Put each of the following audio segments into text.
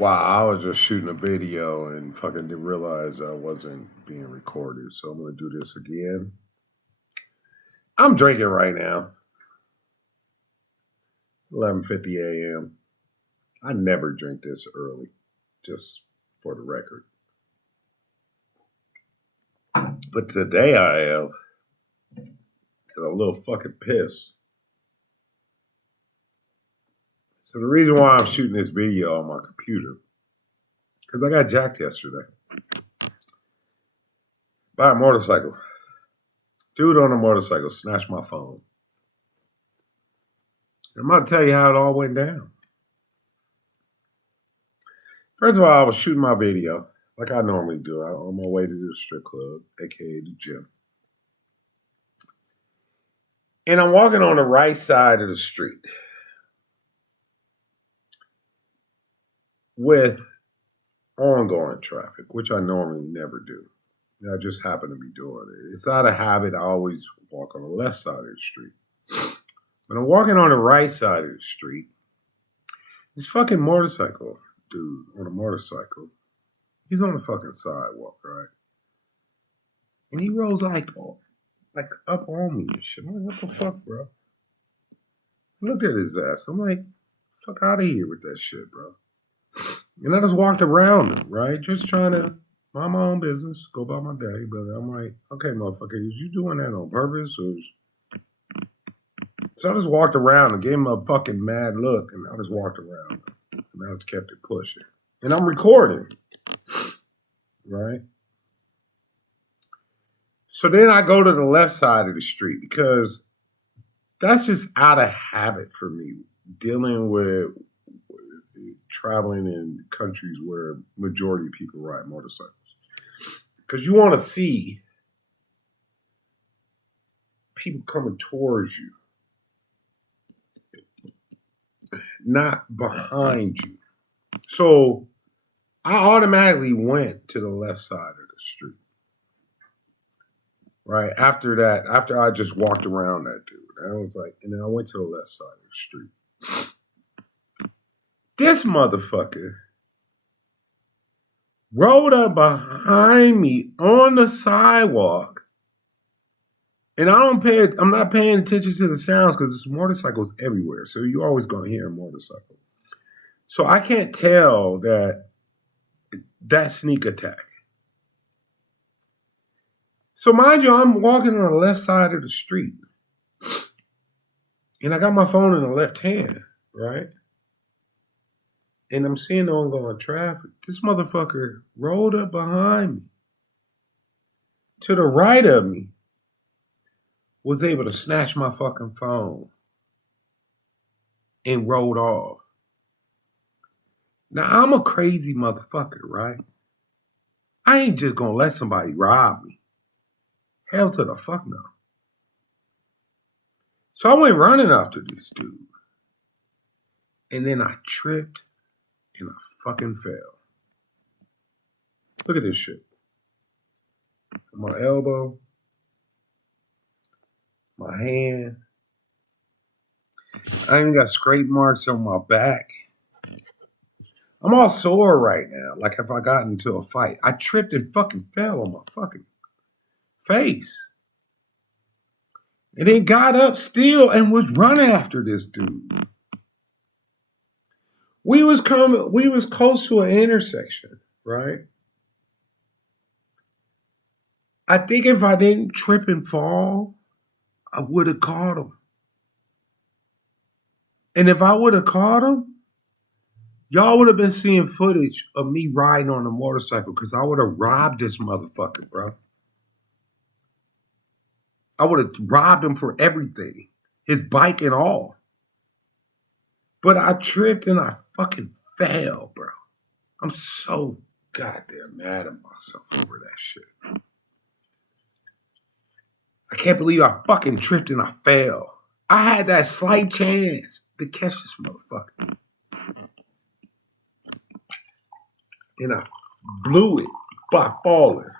Wow, I was just shooting a video and fucking didn't realize I wasn't being recorded. So I'm going to do this again. I'm drinking right now. It's 11:50 a.m. I never drink this early, just for the record. But today I am. I'm a little fucking pissed. So the reason why I'm shooting this video on my computer, because I got jacked yesterday by a motorcycle. Dude on a motorcycle snatched my phone. I'm about to tell you how it all went down. First of all, I was shooting my video like I normally do. I'm on my way to the strip club, aka the gym. And I'm walking on the right side of the street with ongoing traffic, which I normally never do. I just happen to be doing it. It's out of habit. I always walk on the left side of the street. But I'm walking on the right side of the street. This fucking motorcycle dude on a motorcycle, he's on the fucking sidewalk, right? And he rolls like up on me and shit. I'm like, what the fuck, bro? I looked at his ass. I'm like, fuck out of here with that shit, bro. And I just walked around him, right? Just trying to mind my own business, go about my day. But I'm like, okay, motherfucker, is you doing that on purpose? So I just walked around and gave him a fucking mad look, and I just walked around. And I just kept it pushing. And I'm recording, right? So then I go to the left side of the street because that's just out of habit for me, dealing with traveling in countries where majority of people ride motorcycles. Because you want to see people coming towards you, not behind you. So I automatically went to the left side of the street. Right after that, after I just walked around that dude, I was like, and then I went to the left side of the street. This motherfucker rolled up behind me on the sidewalk, and I'm not paying attention to the sounds because there's motorcycles everywhere, so you're always gonna hear a motorcycle. So I can't tell that sneak attack. So mind you, I'm walking on the left side of the street. And I got my phone in the left hand, right? And I'm seeing the ongoing traffic. This motherfucker rolled up behind me. To the right of me. Was able to snatch my fucking phone. And rolled off. Now, I'm a crazy motherfucker, right? I ain't just gonna let somebody rob me. Hell to the fuck no. So I went running after this dude. And then I tripped and I fucking fell. Look at this shit. My elbow. My hand. I even got scrape marks on my back. I'm all sore right now. Like if I got into a fight. I tripped and fucking fell on my fucking face. And then got up still and was running after this dude. We was close to an intersection, right? I think if I didn't trip and fall, I would have caught him. And if I would have caught him, y'all would have been seeing footage of me riding on a motorcycle because I would have robbed this motherfucker, bro. I would have robbed him for everything. His bike and all. But I tripped and I fucking fell, bro. I'm so goddamn mad at myself over that shit. I can't believe I fucking tripped and I fell. I had that slight chance to catch this motherfucker. And I blew it by falling.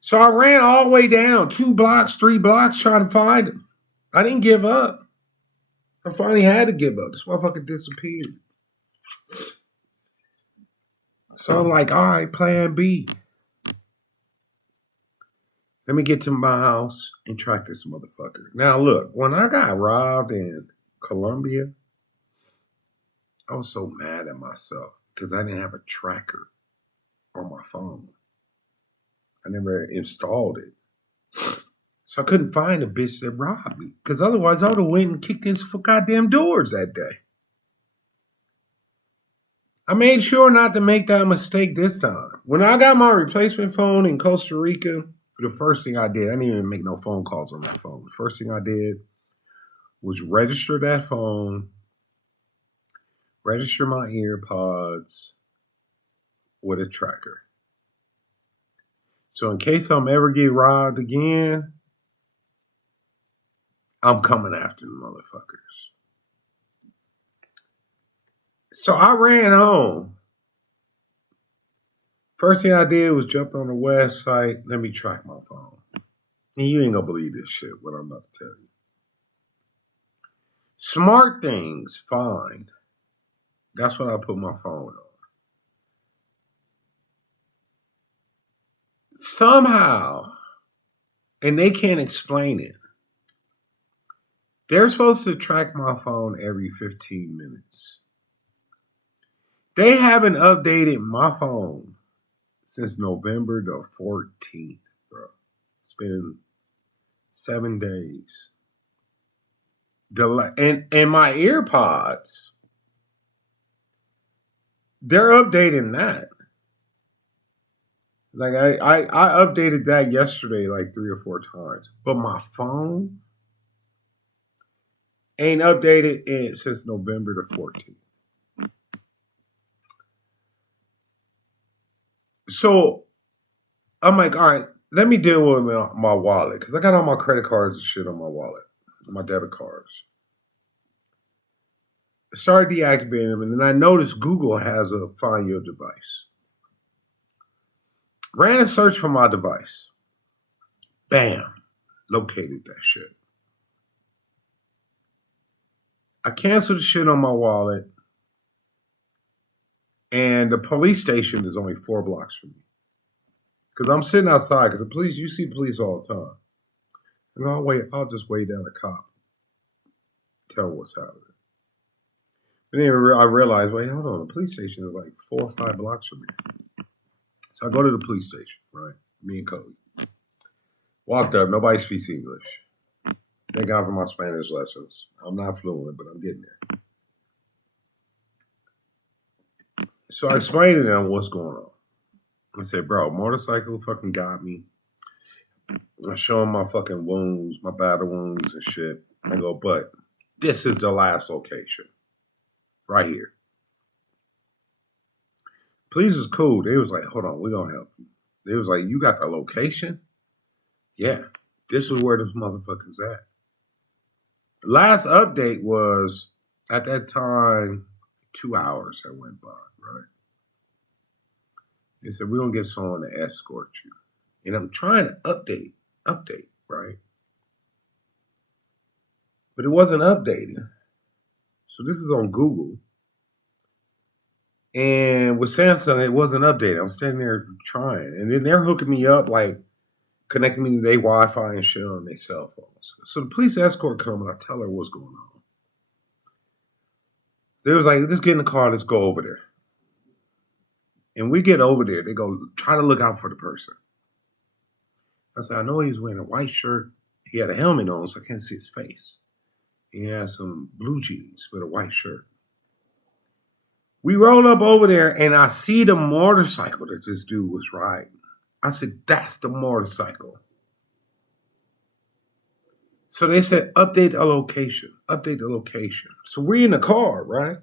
So I ran all the way down 2 blocks, 3 blocks trying to find him. I didn't give up. I finally had to give up. This motherfucker disappeared. So I'm like, all right, plan B. Let me get to my house and track this motherfucker. Now, look, when I got robbed in Colombia, I was so mad at myself because I didn't have a tracker on my phone. I never installed it. So I couldn't find the bitch that robbed me because otherwise I would have went and kicked in some goddamn doors that day. I made sure not to make that mistake this time. When I got my replacement phone in Costa Rica, the first thing I did, I didn't even make no phone calls on that phone. The first thing I did was register that phone, register my earpods with a tracker. So in case I'm ever get robbed again, I'm coming after the motherfuckers. So I ran home. First thing I did was jump on the website. Let me track my phone. And you ain't gonna believe this shit, what I'm about to tell you. Smart things find. That's what I put my phone on. Somehow, and they can't explain it, they're supposed to track my phone every 15 minutes. They haven't updated my phone since November the 14th, bro. It's been 7 days. And my earpods, they're updating that. Like I updated that yesterday like 3 or 4 times. But my phone ain't updated since November the 14th. So I'm like, all right, let me deal with my wallet. Because I got all my credit cards and shit on my wallet. My debit cards. I started deactivating them. And then I noticed Google has a find your device. Ran a search for my device. Bam. Located that shit. I canceled the shit on my wallet. And the police station is only 4 blocks from me. Because I'm sitting outside. Because the police, you see police all the time. And I'll just wait down a cop. Tell them what's happening. And then I realized, wait, hold on. The police station is like 4 or 5 blocks from me. So I go to the police station, right? Me and Cody. Walked up. Nobody speaks English. Thank God for my Spanish lessons. I'm not fluent, but I'm getting there. So I explained to them what's going on. I said, bro, motorcycle fucking got me. I show them my fucking wounds, my battle wounds and shit. I go, but this is the last location. Right here. Police is cool. They was like, hold on, we're going to help you. They was like, you got the location? Yeah. This is where this motherfucker's at. The last update was, at that time, 2 hours that went by, right? They said, we're going to get someone to escort you. And I'm trying to update, right? But it wasn't updated. So this is on Google. And with Samsung, it wasn't updated. I'm standing there trying. And then they're hooking me up, like, connecting me to their Wi-Fi and shit on their cell phones. So the police escort come and I tell her what's going on. They was like, let's get in the car, let's go over there. And we get over there. They go, try to look out for the person. I said, I know he was wearing a white shirt. He had a helmet on, so I can't see his face. He had some blue jeans with a white shirt. We roll up over there, and I see the motorcycle that this dude was riding. I said, that's the motorcycle. So they said, update the location. So we're in the car, right?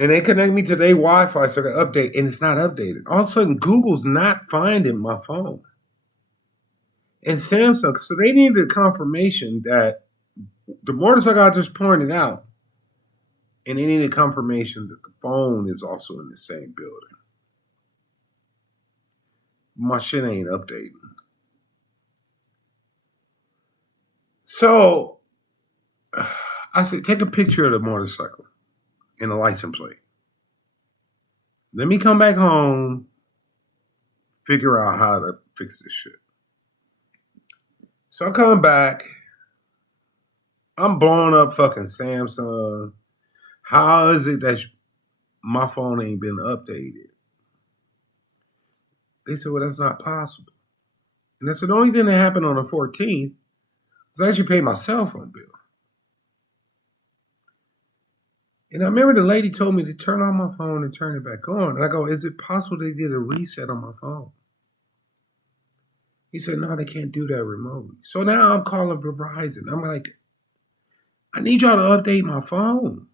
And they connect me to their Wi-Fi so I can update, and it's not updated. All of a sudden, Google's not finding my phone. And Samsung, so they needed a confirmation that the motorcycle I just pointed out, and they needed confirmation that the phone is also in the same building. My shit ain't updating. So I said, take a picture of the motorcycle and the license plate. Let me come back home, figure out how to fix this shit. So I come back. I'm blowing up fucking Samsung. How is it that my phone ain't been updated? They said, well, that's not possible. And I said, the only thing that happened on the 14th was I actually paid my cell phone bill. And I remember the lady told me to turn on my phone and turn it back on. And I go, is it possible they did a reset on my phone? He said, no, they can't do that remotely. So now I'm calling Verizon. I'm like, I need y'all to update my phone.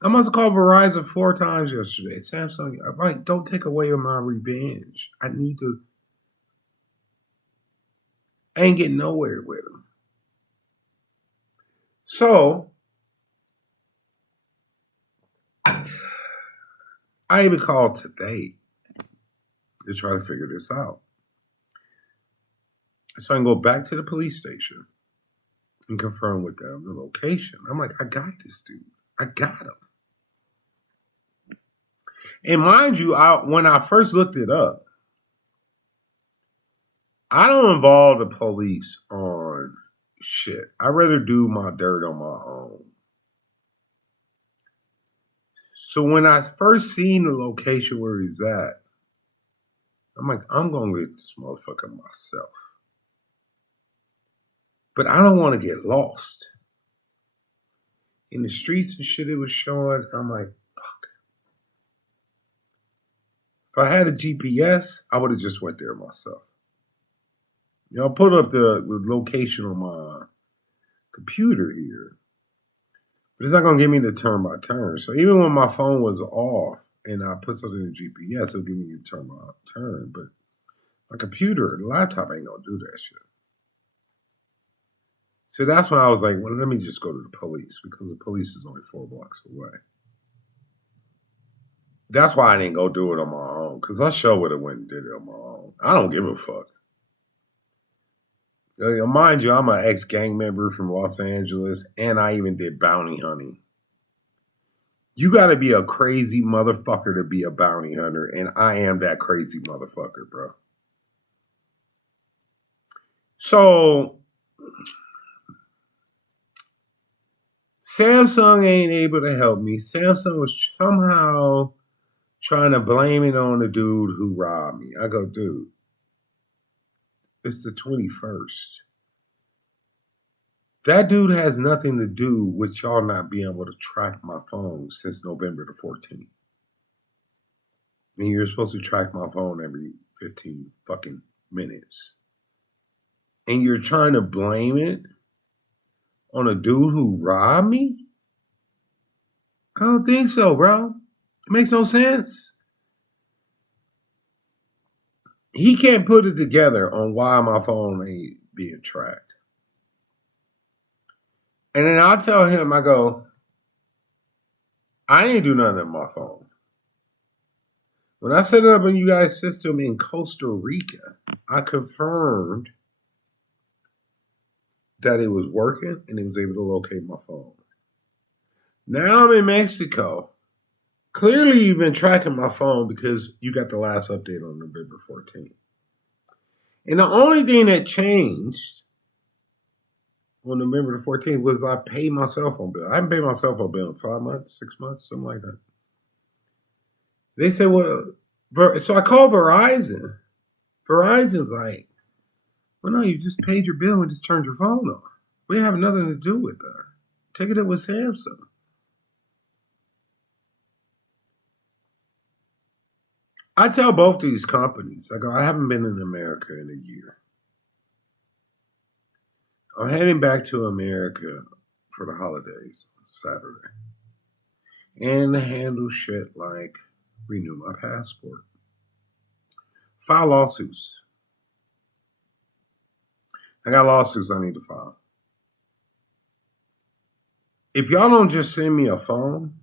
I must have called Verizon 4 times yesterday. Samsung, I'm like, don't take away my revenge. I ain't getting nowhere with them. So, I even called today to try to figure this out. So I can go back to the police station and confirm with them the location. I'm like, I got this dude. I got him. And mind you, when I first looked it up, I don't involve the police on shit. I'd rather do my dirt on my own. So when I first seen the location where he's at, I'm like, I'm going to get this motherfucker myself. But I don't want to get lost. In the streets and shit it was showing, I'm like, fuck. If I had a GPS, I would have just went there myself. You know, I put up the location on my computer here. But it's not going to give me the turn by turn. So even when my phone was off and I put something in the GPS, it'll give me a turn by turn. But my computer, the laptop ain't going to do that shit. So that's when I was like, well, let me just go to the police because the police is only 4 blocks away. That's why I didn't go do it on my own because I sure would have went and did it on my own. I don't give a fuck. Mind you, I'm an ex-gang member from Los Angeles and I even did bounty hunting. You got to be a crazy motherfucker to be a bounty hunter, and I am that crazy motherfucker, bro. So, Samsung ain't able to help me. Samsung was somehow trying to blame it on the dude who robbed me. I go, dude, it's the 21st. That dude has nothing to do with y'all not being able to track my phone since November the 14th. I mean, you're supposed to track my phone every 15 fucking minutes. And you're trying to blame it on a dude who robbed me? I don't think so, bro. It makes no sense. He can't put it together on why my phone ain't being tracked. And then I'll tell him, I go, I ain't do nothing on my phone. When I set it up in you guys' system in Costa Rica, I confirmed that it was working and it was able to locate my phone. Now I'm in Mexico. Clearly you've been tracking my phone because you got the last update on November 14th. And the only thing that changed on November the 14th was I paid my cell phone bill. I haven't paid my cell phone bill in 5 months, 6 months, something like that. They said, well, so I called Verizon. Verizon's like, well, no, you just paid your bill and just turned your phone off. We have nothing to do with that. Take it up with Samsung. I tell both these companies, I go, I haven't been in America in a year. I'm heading back to America for the holidays, Saturday. And to handle shit like renew my passport. File lawsuits. I got lawsuits I need to file. If y'all don't just send me a phone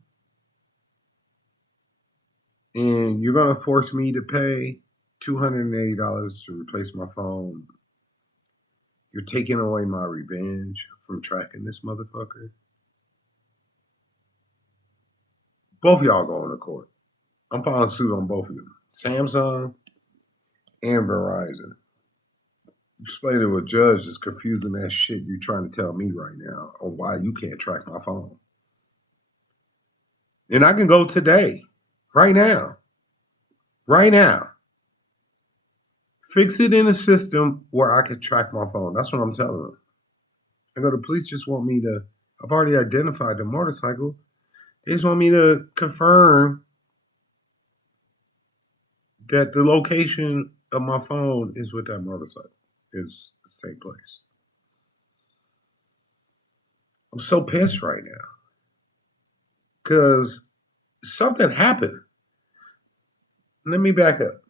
and you're going to force me to pay $280 to replace my phone You're taking away my revenge from tracking this motherfucker. Both of y'all going to court. I'm filing suit on both of them. Samsung and Verizon. Explain to a judge that's confusing that shit you're trying to tell me right now on why you can't track my phone. And I can go today, right now. Fix it in a system where I can track my phone. That's what I'm telling them. I go, the police just want me to, I've already identified the motorcycle. They just want me to confirm that the location of my phone is with that motorcycle. Is the same place. I'm so pissed right now because something happened. Let me back up.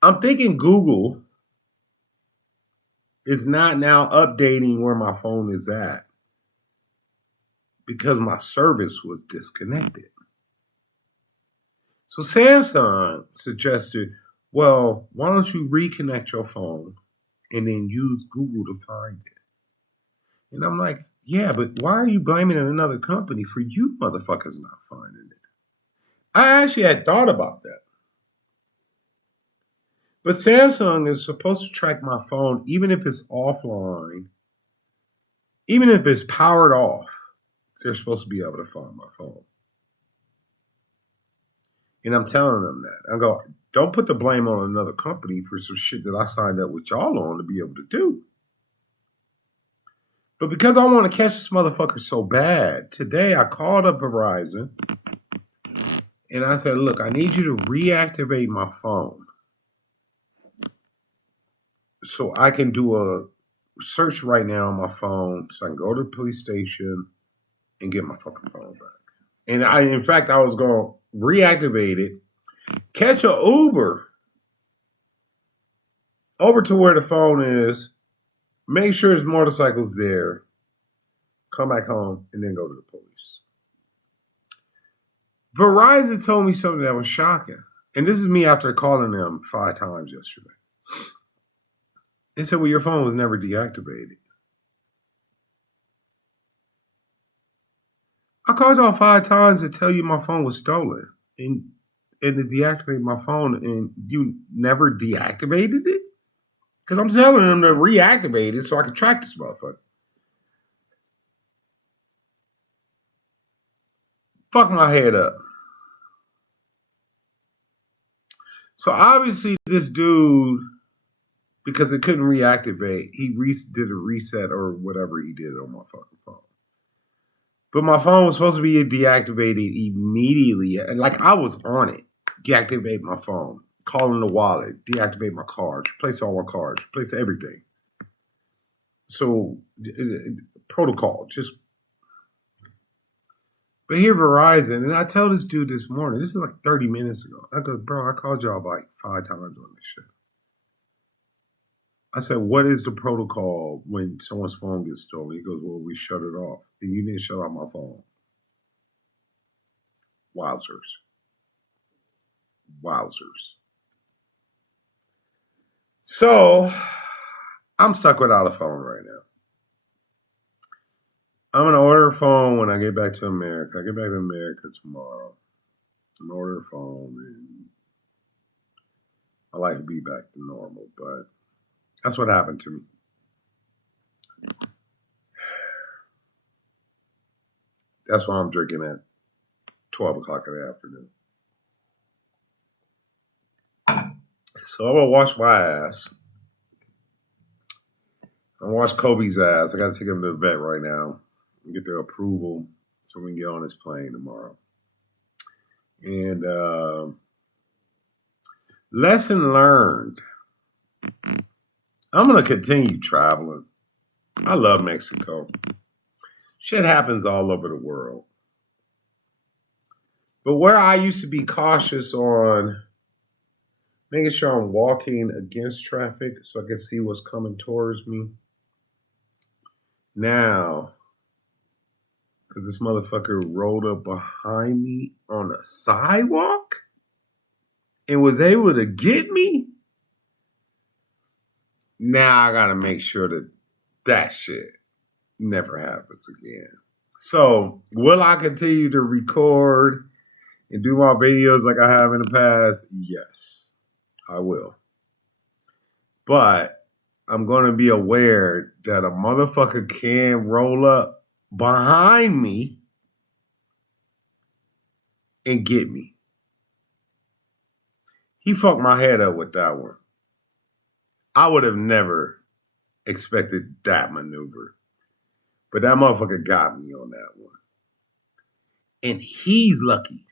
I'm thinking Google is not now updating where my phone is at because my service was disconnected. So Samsung suggested, well, why don't you reconnect your phone and then use Google to find it? And I'm like, yeah, but why are you blaming another company for you motherfuckers not finding it? I actually had thought about that. But Samsung is supposed to track my phone even if it's offline, even if it's powered off. They're supposed to be able to find my phone. And I'm telling them that. I go, don't put the blame on another company for some shit that I signed up with y'all on to be able to do. But because I want to catch this motherfucker so bad, today I called up Verizon and I said, look, I need you to reactivate my phone so I can do a search right now on my phone so I can go to the police station and get my fucking phone back. And in fact, I was going to reactivate it, catch an Uber over to where the phone is, make sure his motorcycle's there, come back home, and then go to the police. Verizon told me something that was shocking. And this is me after calling them 5 times yesterday. They said, well, your phone was never deactivated. I called y'all 5 times to tell you my phone was stolen and to deactivate my phone, and you never deactivated it? Because I'm telling them to reactivate it so I can track this motherfucker. Fuck my head up. So obviously this dude, because it couldn't reactivate, he did a reset or whatever he did on my fucking phone. But my phone was supposed to be deactivated immediately. And like I was on it. Deactivate my phone. Calling the wallet. Deactivate my cards. Replace all my cards. Replace everything. So, protocol. Just. But here Verizon, and I tell this dude this morning, this is like 30 minutes ago. I go, bro, I called y'all like 5 times on this shit. I said, what is the protocol when someone's phone gets stolen? He goes, well, we shut it off. And you didn't shut off my phone. Wowzers. So, I'm stuck without a phone right now. I'm going to order a phone when I get back to America. I get back to America tomorrow. I'm going to order a phone. And I like to be back to normal, but that's what happened to me. That's why I'm drinking at 12 o'clock in the afternoon. So I'm going to wash my ass. I'm going to wash Kobe's ass. I got to take him to the vet right now and get their approval so we can get on this plane tomorrow. And lesson learned. I'm going to continue traveling. I love Mexico. Shit happens all over the world. But where I used to be cautious on making sure I'm walking against traffic so I can see what's coming towards me. Now, because this motherfucker rolled up behind me on a sidewalk and was able to get me, Now I gotta make sure that shit never happens again. So, will I continue to record and do my videos like I have in the past? Yes, I will. But I'm going to be aware that a motherfucker can roll up behind me and get me. He fucked my head up with that one. I would have never expected that maneuver. But that motherfucker got me on that one. And he's lucky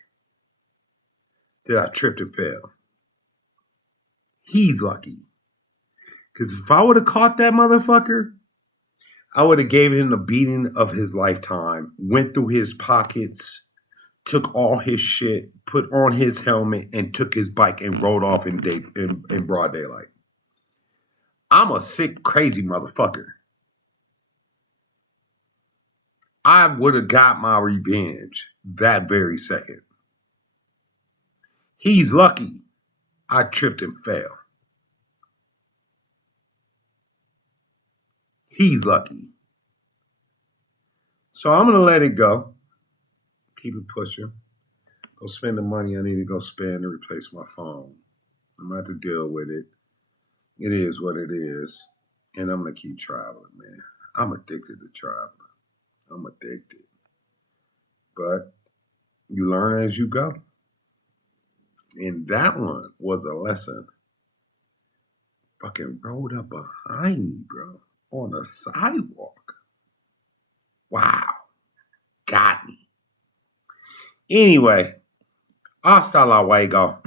that I tripped and fell. He's lucky. Because if I would have caught that motherfucker, I would have gave him the beating of his lifetime, went through his pockets, took all his shit, put on his helmet, and took his bike and rode off in broad daylight. I'm a sick, crazy motherfucker. I would have got my revenge that very second. He's lucky I tripped and fell. He's lucky. So I'm going to let it go. Keep it pushing. Go spend the money I need to go spend to replace my phone. I'm going to have to deal with it. It is what it is. And I'm going to keep traveling, man. I'm addicted to traveling. I'm addicted. But you learn as you go. And that one was a lesson. Fucking rode up behind me, bro. On the sidewalk. Wow. Got me. Anyway, hasta luego.